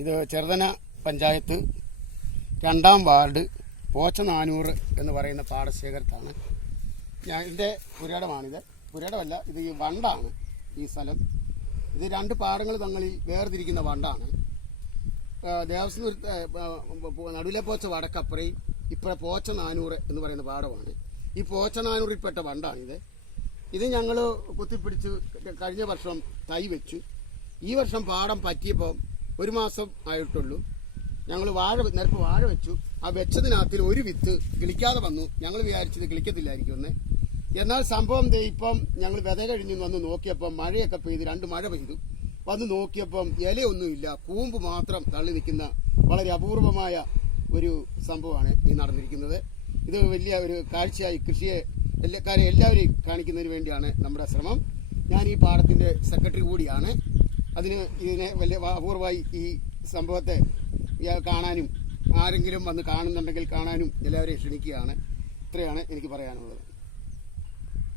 ഇത് ചെറുതന പഞ്ചായത്ത് 2-ാം വാർഡ് പോച്ച 400 എന്ന് പറയുന്ന പാടശേഖരത്താണ്. ഇതിൻ്റെ പുരയിടമാണിത്. പുരയിടമല്ല, ഇത് ഈ വണ്ടാണ് ഈ സ്ഥലം. ഇത് 2 പാടങ്ങൾ തങ്ങളിൽ വേർതിരിക്കുന്ന വണ്ടാണ്. ദേവസ്വം നടുവിലെ പോച്ച വടക്കപ്പുറയും ഇപ്പുറം പോച്ച 400 എന്ന് പറയുന്ന പാടമാണ്. ഈ പോച്ച 400-ൽപ്പെട്ട വണ്ടാണിത്. ഇത് ഞങ്ങൾ കുത്തിപ്പിടിച്ച് കഴിഞ്ഞ വർഷം തൈ വെച്ചു. ഈ വർഷം പാടം പറ്റിയപ്പോൾ 1 മാസം ആയിട്ടുള്ളൂ. ഞങ്ങൾ നിരപ്പ് വാഴ വെച്ചു. ആ വെച്ചതിനകത്തിൽ ഒരു വിത്ത് കിളിക്കാതെ വന്നു. ഞങ്ങൾ വിചാരിച്ചത് കിളിക്കത്തില്ലായിരിക്കുമെന്ന്. എന്നാൽ സംഭവം ഇപ്പം ഞങ്ങൾ വിത കഴിഞ്ഞ് വന്ന് നോക്കിയപ്പം മഴയൊക്കെ പെയ്ത് 2 മഴ പെയ്തു. വന്ന് നോക്കിയപ്പം ഇലയൊന്നുമില്ല, കൂമ്പ് മാത്രം തള്ളി നിൽക്കുന്ന വളരെ അപൂർവമായ ഒരു സംഭവമാണ് ഈ നടന്നിരിക്കുന്നത്. ഇത് വലിയ ഒരു കാഴ്ചയായി കൃഷിയെ എല്ലാവരെയും കാണിക്കുന്നതിന് വേണ്ടിയാണ് നമ്മുടെ ശ്രമം. ഞാൻ ഈ പാടത്തിൻ്റെ സെക്രട്ടറി കൂടിയാണ്. ഇതിനെ വലിയ അപൂർവമായി ഈ സംഭവത്തെ കാണാനും ആരെങ്കിലും വന്ന് കാണുന്നുണ്ടെങ്കിൽ കാണാനും എല്ലാവരെയും ക്ഷണിക്കുകയാണ്. ഇത്രയാണ് എനിക്ക് പറയാനുള്ളത്.